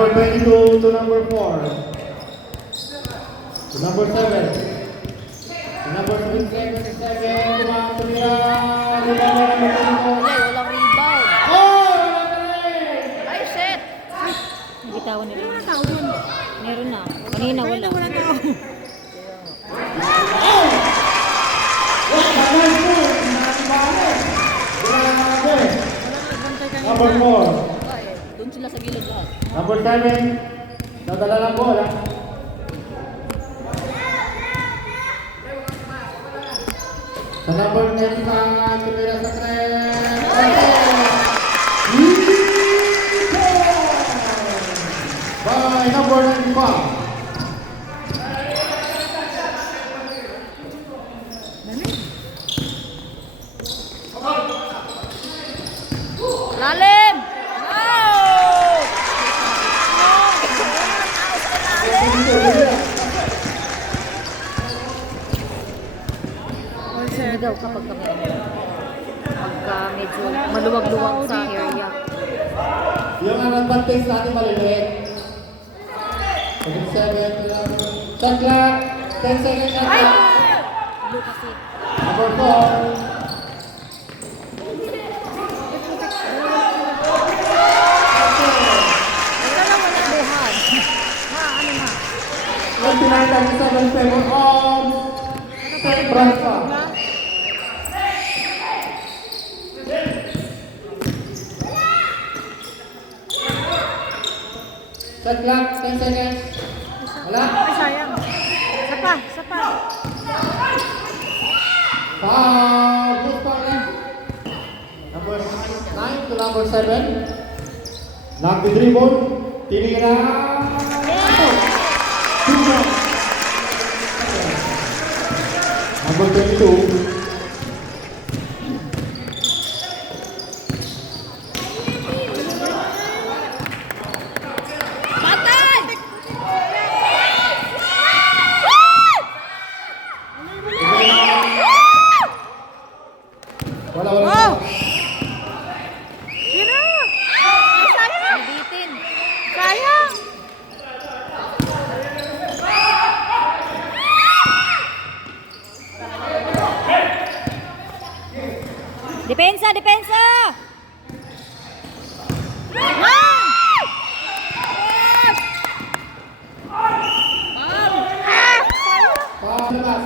Number 22 to number 4. To number 7. To number 7. Walang rebound. Oh! Ay, shit! Nagitawan nila yun. Meron na. Kanina wala. Number 4. Doon sila sa gilid lahat. Number 7. Nadala ng bola. Sa number 10 na tumira sa 3. By number 95. Lalim! Hindi daw kapag kami pagka medyo maluwag-luwag sa area. Yung advantage natin maliliit. 7. Shot clock. 10 seconds shot clock. Blue kasi. Number 4. Wala lang walang buhat. Ano na? 29-37 favor of Branca. Shot clock, 10 seconds. Wala? Ay, sayang. Sapa. Good partner. Number 9 to number 7. Nag-dribble. Tinira. Number 22. Wala. Sino? Sayang. Nabitin. Sayang. Depensa! Palas.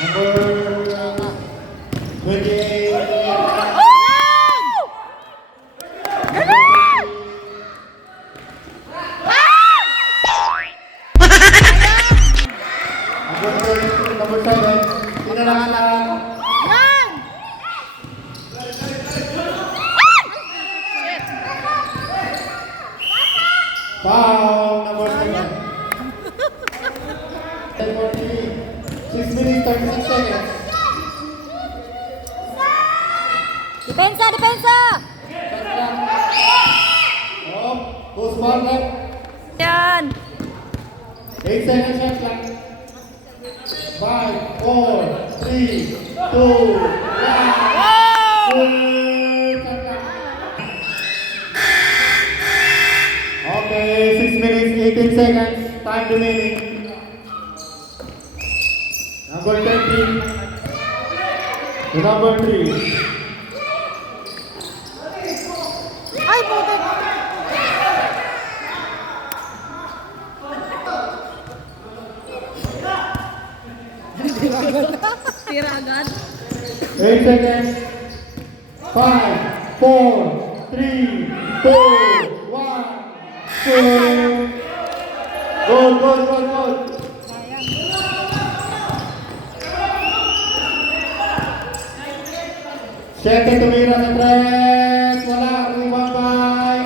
Number 28. Number 7. Tinalahan. Foul, number 7. 6 minutes, 36 seconds. Depensa! Oh, goes ball left. Yan! 8 seconds shot clock. 5, 4, 3, 2, 1. Okay, 6 minutes, 18 seconds. Time remaining. Number 13. To number 3. Ay, puto! Tira agad. 8 seconds. 5, 4, 3, 2, 1. Goal. Siyete tumira sa 3. Wala. Ribambay.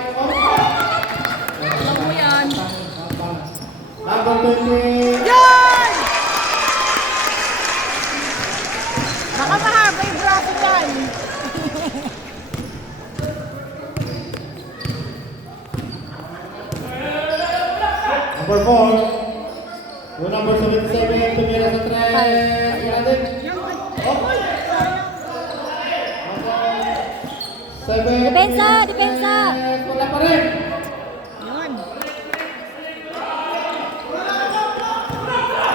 Alam mo yan. Number 20. Yan! Baka mahaba yung braso dyan. natin. Oh. Seven. Depensa, depensa. Wala pa rin. Yun.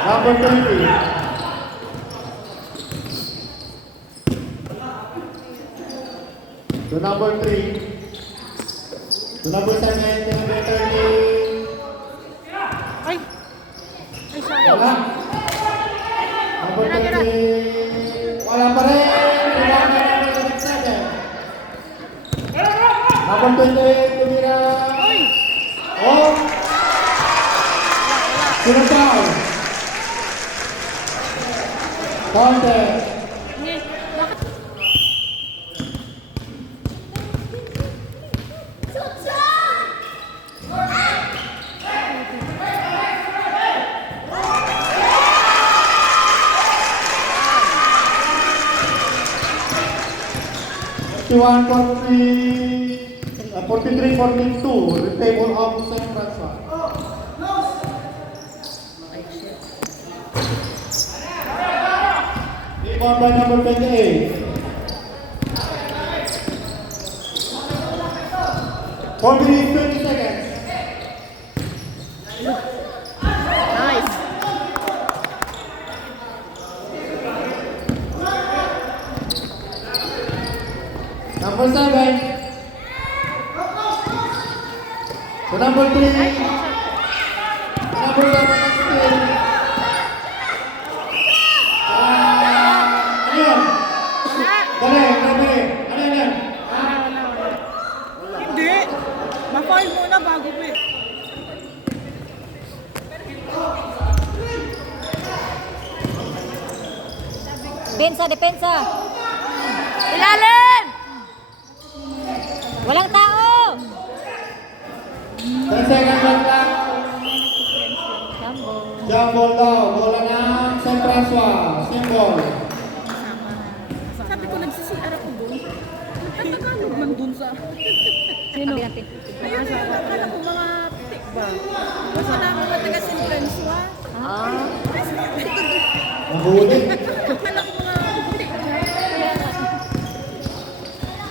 Number 20. To number 3. To number 7. To number 30. Ay! Ay, sayang. Wala. Number 30. Wala pa rin. Wala pa rin. Number 7. Number 28. Tumira. Oh. Sinataw. Counter. One 43-42, the table of San Francisco. Rebound by number 28. 4 minutes, 20 seconds. Nice. Number 7. To number 3. Number 7 next to it. Ano yun? Dali, dali. Ano yun? Hindi. Ma-foul muna bago mo eh. Depensa, depensa. Ilalim! Walang tao! 10 seconds lang lang. Jumbo. Jump ball daw. Bola ng San Francisco. Symbol. Sabi ko nagsisiara ko doon. Nagtatagalog man doon sa... Sino? Natin. Ayun, akala ko mga pitik ba? Basta na mga taga San Francois. Ah. Nahuli. Akala ko mga pitik ba?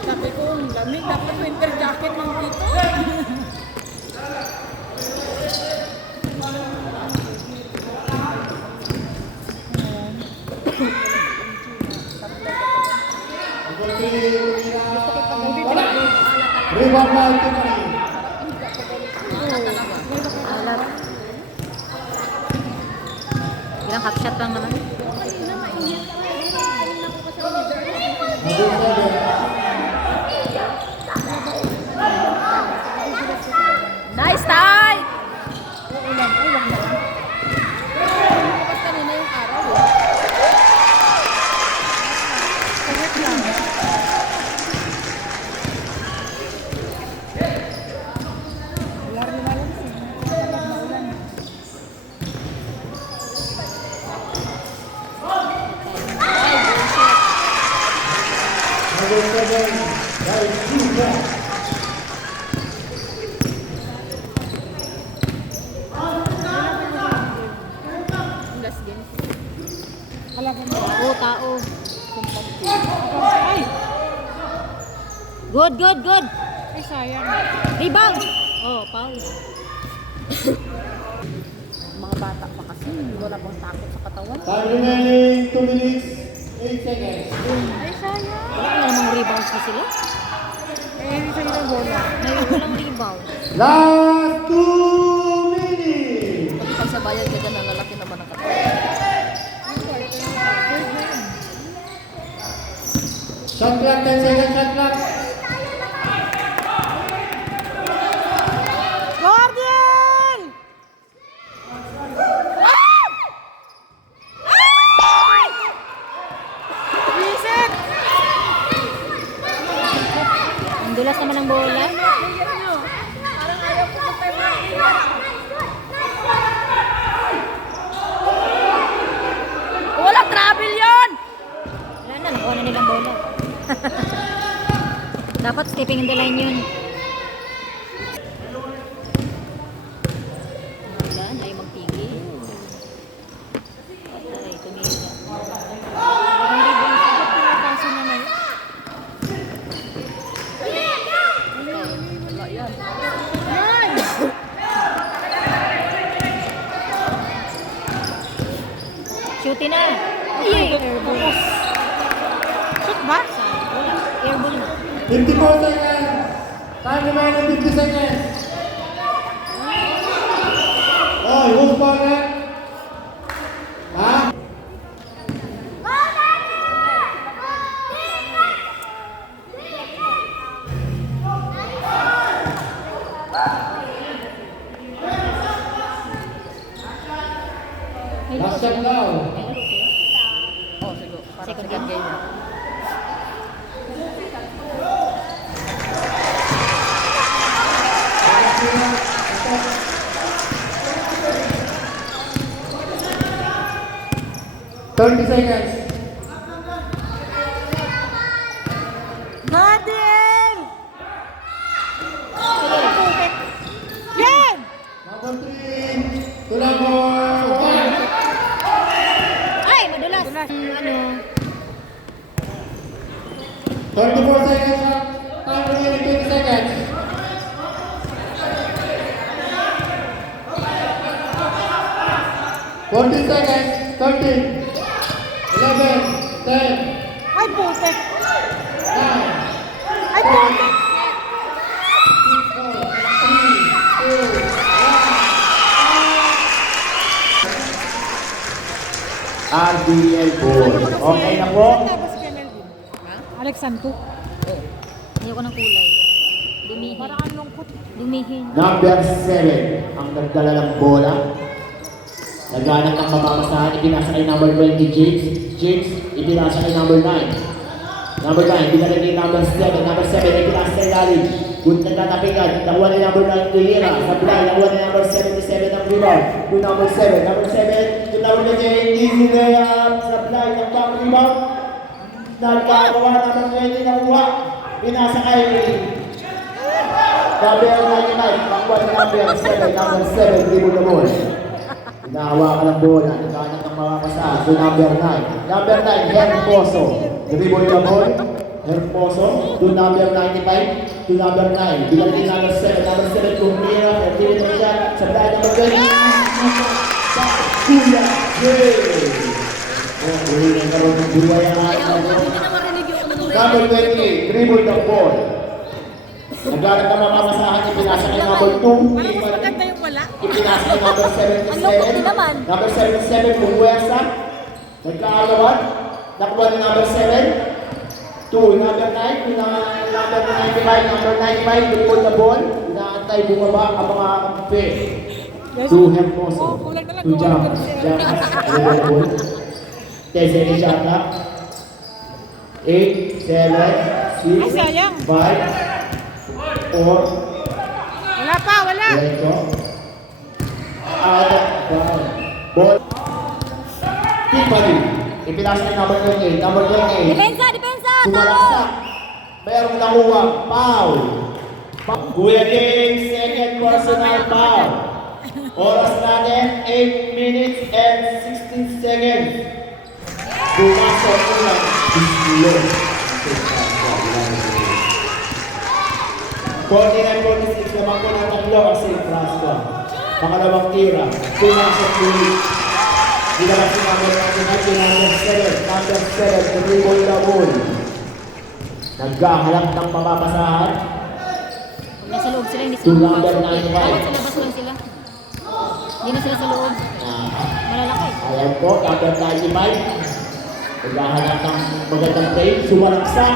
Sabi ko, ang lamig. Dapat winter jacket lang dito. Number 3, Tumira. Wala. Rebound by Tiffany. Alat. Ilang half shot lang naman. Number 7. Nice time! Ulan, ulan na lang. Bukas kanina yung araw eh. Correct lang. Ular na lang siya. Ulan. Number 7. Guys, Julia. Last game. Kalaban mo. Oo, tao. Ay! Good, good, good. Ay, sayang. Rebound! Oh, foul. Mga bata pa kasi, wala pang takot sa katawan. Time remaining 2 minutes, 8 seconds. Ay, sayang. Wala na namang rebounds na sila. Eh, sa'yo na bola. Ngayon walang rebound. Last 2 minutes. Pag sa bayan ka dyan, ang lalaki naman ang katawan. Shot clock, 10 seconds, shot clock. Guardian! Visit! Ang dulas naman ng bola. Parang ayaw ko sa pera. Walang travel yon! Wala na, nakuha na nilang bola. Dapat stepping in the line yun. Wala, ayaw magtigil. Patay, tumira. Ay, airball. Shoot ba? Wala. Airball na. 54 seconds. Time remaining 50 seconds. Oh, who's ball na? Ha? Last shot daw. Oh, siguro. Para Second second game. game. Thirty seconds. Nadel! Yan! Number 3. To number 1. Ay, madulas. Ano? 34 seconds. Time remaining 20 seconds. 40 seconds. 13. 11. 10. Ay, putek! 9. Ay, putek! 4, 3, 2, 1. RBL ball. Okay na po. Tapos kay Melvin. Alex Santo. Ayoko ng kulay. Dumihin. Parang ang lungkot. Dumihin. Number 7. Ang nagdala ng bola. Naghanap ng mapamasahan. Ipinasa kay number 20, James. James, ipinasa kay number 9. Number 9, binala kay number 7. Number 7, ipinasa kay Lalim. Good na natapingan. Nakuha ni number 9, Lira. Sa Blay, nakuha ni number 77 ng rebound. To number 7. Number 7, to number 8, easy layup. Sa Blay, ng back rebound. Nagkakawa number 20, nakuha. Pinasa kay number 99. Nakuha ni number 7. Number 7, dribble the ball. Inahawakan ng bola, naghanap ng mga pasahan. To number 9. Number 9, Hermoso. Dribble the ball. Hermoso. To number 95. To number 9. Binalik number 7. Number 7, Kumira. Pagkilit na siya. Sa blind number 20. Kuya. Yay! Huli na karoon ng buhay ang ating number 28, dribble the ball. Naghanap ng mga pasahan. Ipinasa kay number 2. Parang mas maganda yung wala. Ipinasa kay number Ang lungkot din 77. naman. Number 77, Bumuesa. Nagkaalawan. Nakuha ni number 7. To number 9. To number 95. Number 95, dribble the ball. Inaantay bumaba ang mga kampi. To Hermoso. Oh, kulang na lang. To Jam. Jam. Dribble the ball. 10 seconds shot clock. 8, 7, 6, Ay, sayang. 5, 4, Wala pa, wala. Diretso. Out of bound. Ball. Timpali. Ipinasa ni number 28. Number 28. Depensa, depensa! Talo! Sumalaksak. Mayroong nakuha. Foul. Kuya James, second personal foul. Oras natin, 8 minutes and 16 seconds. Pumasok ulang. Bislo. 49-46 naman po ng tatlo ang St. Frasco. Pangalawang tira. Pumasok ulit. Ginabas si number 99, number 7. Number 7, the dribble the ball. Nagkahalap ng papapasahan. Kung nasa loob sila, hindi To sila number mapasok. 95. Dapat sa labas lang sila. Hindi na sila sa loob. Malalaki. Ayan po, number 95. Naghahanap ng magandang play. Sumalaksak.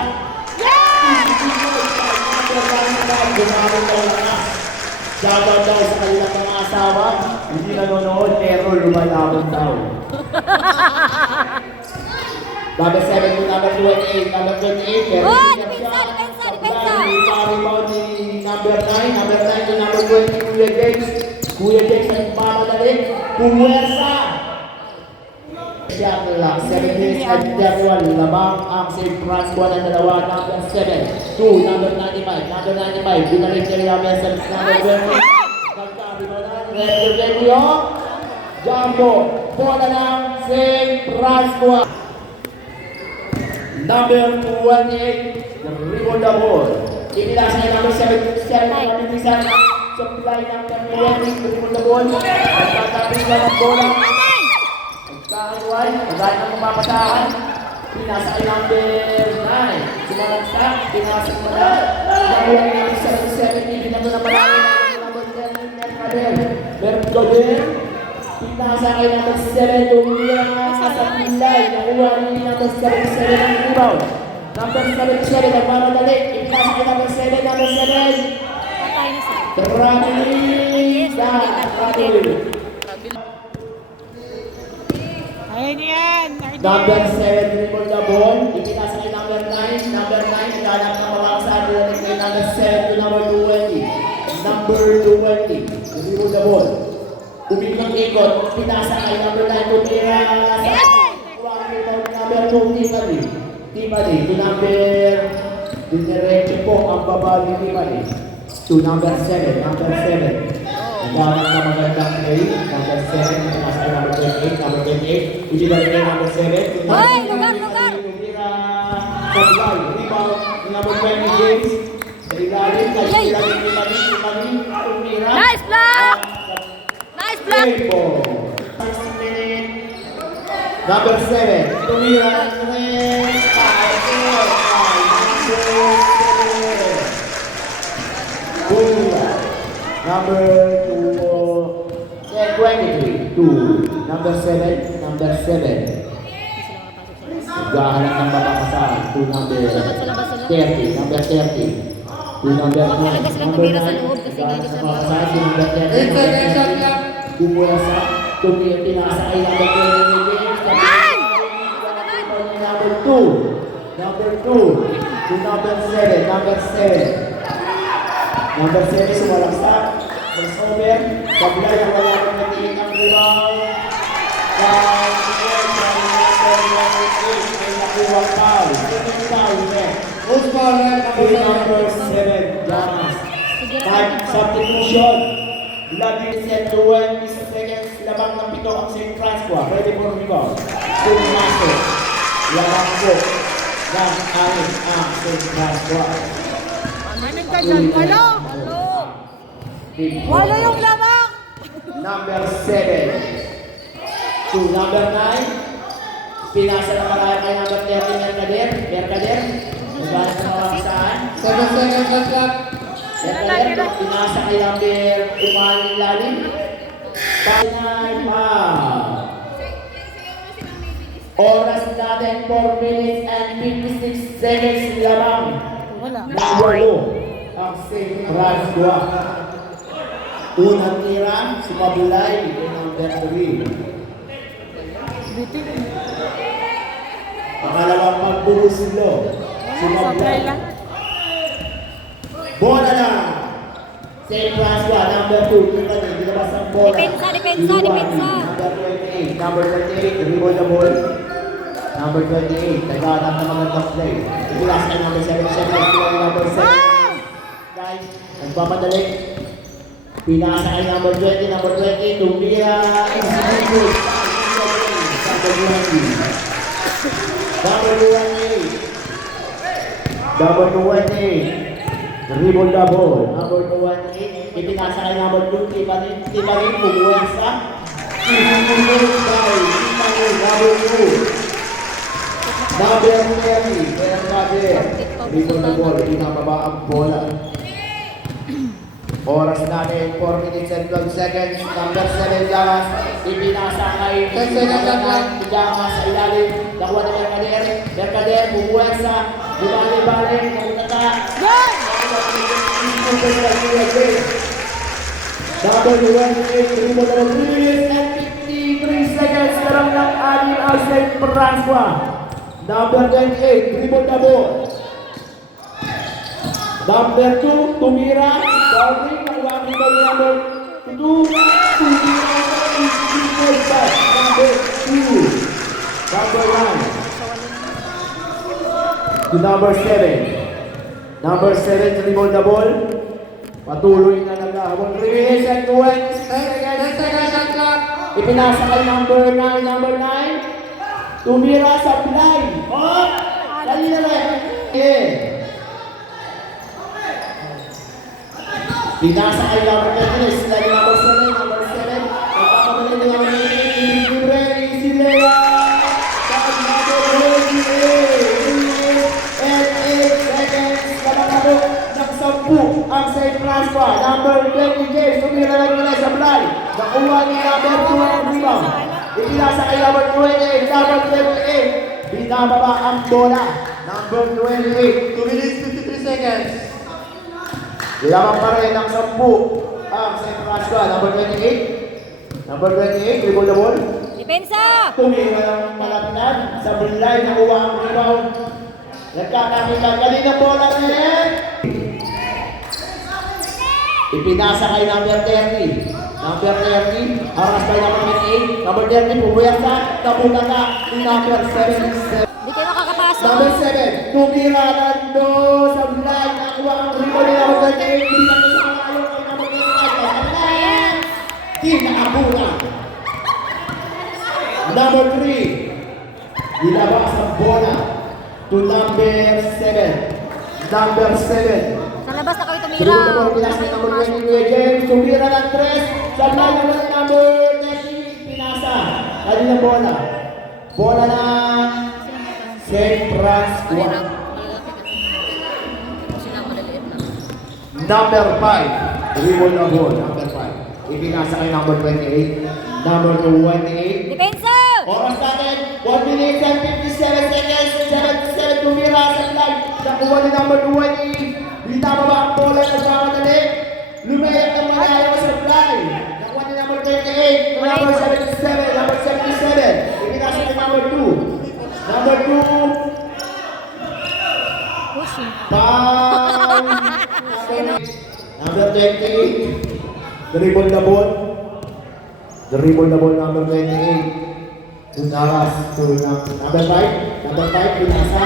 Gumamit ng lakas. Shoutout daw sa kanilang mga asawa. Hindi nanonood, pero lumalaban daw. Number 7 to number 28. Number 28. Pero Oh, hindi depensa, siya. depensa, depensa. Rebound ni number 9. Number 9 to number 20. Kuya James. Kuya James ang pamadali. Pumuwersa. Shot lang. 7 minutes at 31. Lamang ang St. Francis ng dalawa. Number 7. 2. Number 95. Number 95. Binalik niya nila Mesa. Number 20. Nagtabi mo na. Number 20. Jumbo. Bola ng St. Francis. Number 28. Dribble the ball. Ipinasa niya number 77. Mabilisan. Supply ng Termilani. Dribble the ball. Nagtatabi siya ng bola. Iwan. Magana ng mapapasahan. Pinasa kay number 9. Sumalagsak. Pinasa mo na. Nakuha niya ng 7-7. Ibinato na malaki. Number 10. Mercader. Mercader. Pinasa kay number 7. Tumira sa pilay. Nakuha niya number 7 ang rebound. Number 7 nagmamadali. Pinasa kay number 7. Number 7. Patay na siya. Travis Travis. Ayun yan. Number 7 dribble the ball. Ipinasa kay number 9. Number 9 naghanap ng mabaksa. Dumating kay number 7 to number 20. Number 20. Dribble the ball. Tumikot ikot. Pinasa kay number 9 to Tira. Number 2 Tipali. Tipali to number Dinereche po ang baba ni Tipali. To number 7. Number 7. Naghanap ng magandang play. Number 7. Pinasa kay number 28. Number 28. Ipinasa kay number 7. Hoy, lugar! Sablay, rebound ni number 20 James. Sa ilalim, tumira. Nice block! Nice block! First minute. Number 7, tumira. Number 23, 2. Number 7, number 7. Gahanap ng mapapasahan to number 30, number 30. To number 9, Talaga silang number tumira sa 9. loob kasi Gahanap hindi ng sa mapapasahan to number 30. Bumula sa tumira, pinasa ay number 20. Number 2. Number 2. To number 7, number 7. Number 7 sumalaksak. Crossover. Sablay ang wala kong natingin ang rebound. Number 7, Jamas. Time substitution. 11 seconds. Labang ng pito ang St. Francois. Ready for rebound. Pumasok. Labang po. Ng anim ang St. Francois. Anong ka dyan? Walo! Walo yung lamang! Number 7 to number 9. Pinasa na malaya kay number 30 Mercader. Mercader. Nagbalas na mawaksaan. 7 seconds left clock. Mercader. Pinasa kay number Umani Lalim. Final foul. Oras natin 4 minutes and 56 seconds lamang. Wala. Nawalo ang St. Francois. Unang tira, sumabulay kay number 3. Bitin. Pangalawang pagbubusulo, Sablay sumabulay. lang. Bola na! St. Francois, number 2. Dinabas ang bola. Depensa, depensa, depensa. Number 28. Number 28, dribble the ball. Number 28, naghahanap ng magandang play. Itilas kay number 7. Number 7. Guys, nagpapadali. Pinasa kay number 20. Number 20, tumira. Number 28. Number 28. Dribble the ball. Number 28. Ipinasa kay number 2. Tipanin. Pumuha sa. Number 2. Number 30. Mercader. Dribble the ball. Pinababa ang bola. Oras natin, 4 minutes and 12 seconds. Number 7, Jamas. Ipinasa kay 10 seconds lang lang. Jamas sa ilalim. Nakuha na Mercader. Mercader, bumuha sa bumali-bali. Nagtata. Number 28, dribble the ball. 3 minutes and 53 seconds. Karang ng anim ang St. Francois. Number 28, dribble the ball. Number 2, tumira. Sorry, nakuha ni number 2. Tumira. Number 2. Number 1. To number 7. Number 7, dribble the ball. Patuloy na naghahabol. 3 minutes and 20 seconds. 10 seconds left clock. Ipinasa kay number 9. Number 9. Tumira sa blind. Oh! Dali na rin. Pinasa kay number 10. Sila yung number 7. Number 7. Nagpapadali na number 8. Easy Lea. Nakuha ni number 2 ang rebound. Ipinasa kay number 28. Number 28. Binababa ang bola. Number 28. 2 minutes 53 seconds. Lamang pa rin ang 10. Ang Central Squad. Number 28. Number 28. Dribble the ball. Depensa! Tumira ng malapitan. Sa bilay. Nakuha ang rebound. Nagkakakita. Galing ang bola rin. Ipinasa kay number 30. Number 30. Haras kay number 28. Number 30. Pumuyasa. Napunta ka. Number 7. Hindi kayo makakapasok. Number 7. Tumira Nando sa bilay. Nakuha ang rebound ni number 28. Binigyan sa kalayo kay number 28. Team na abuna. Number 3. Ilabas ang bola to number 7. Number 7. Sa labas na kayo tumira. Tulungan mo ang pinasa ng number 20 James. Tumira ng 3. Sa line naman ng number 30. Pinasa. Kali na bola. Bola na St. Franz 1. Number 5. Dribble na ball. Number 5. Ipinasa kay number 28. Number 28. Depensa! Oras natin, 1 minute and 57 seconds, 77 tumira sa line. Nakuha ni number 20. Binababa ang bola na nagmamadali. Lumayak ng malayo sa line. Nakuha ni number 38, number 77, number 77. Ipinasa ni number 2. Number 2, Pushing. foul. Number 28, dribble the ball. Dribble the ball, number 28. Tunaras to number 5. Number 5, pinasa.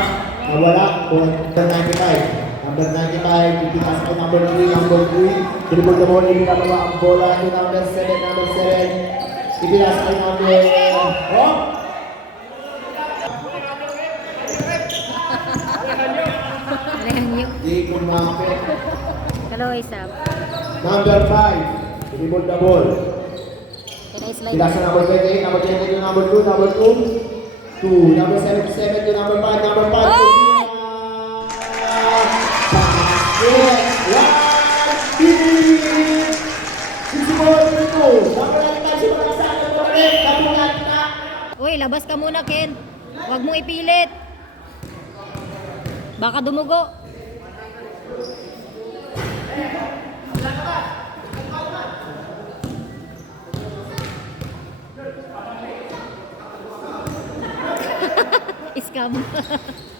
Nawala. Number 95. Number 95, pinasa kay number 3. Number 3, dribble the ball. Ibinababa ang bola to number 7. Number 7, ipinasa kay number... Oh! Ayan yung Di kumapit. dalawa isa. Number 5, dribble the ball. Kaya slide. Pinasa number 28, number 28 to number 2, number 2, number 77 to number 5, number 5. Ay! Basket! Sisimulan ito. Number 9, simulan sa akin mo rin. Kapungat na. Uy, labas ka muna, Ken. Huwag mong ipilit. Baka dumugo. Iskam.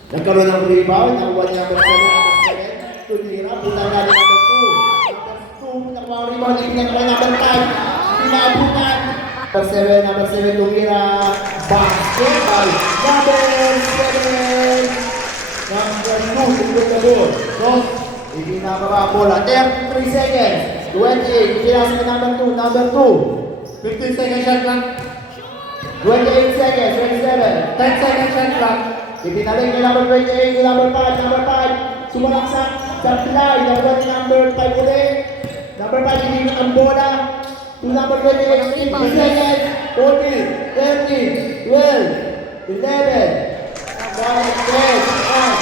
Nagkaroon ng rebound, nakuha niya number 7, tumira, punta nga ni number 2. Number 2, nakuha ang rebound, ipinag kay number 5. Pinaabutan. Number 7, tumira, basketball. Number 7, number 2, dribble the ball. Cross, ibinababa ang bola. 33 seconds, 28, pinasa kay number 2, number 2. 15 seconds shot clock. 28 seconds, 27. 10 seconds shot clock. Ipinaling kay number 28, kay number 5, number 5. Sumalaksak sa fly, nakuha ni number 5 ulit. Number 5, hindi ang bola. To number 28, 50 seconds, 40, 30, 12, 11, 5, 10, 9,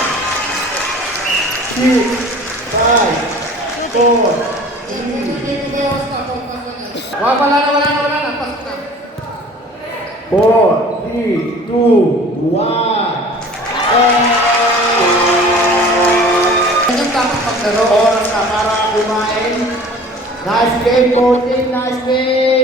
6, 5, 4, 3, Wala na. Pasok na. 4, 3, 2, 1. Yung dapat paglaro. Oras na para kumain. Nice game, 14. Nice game.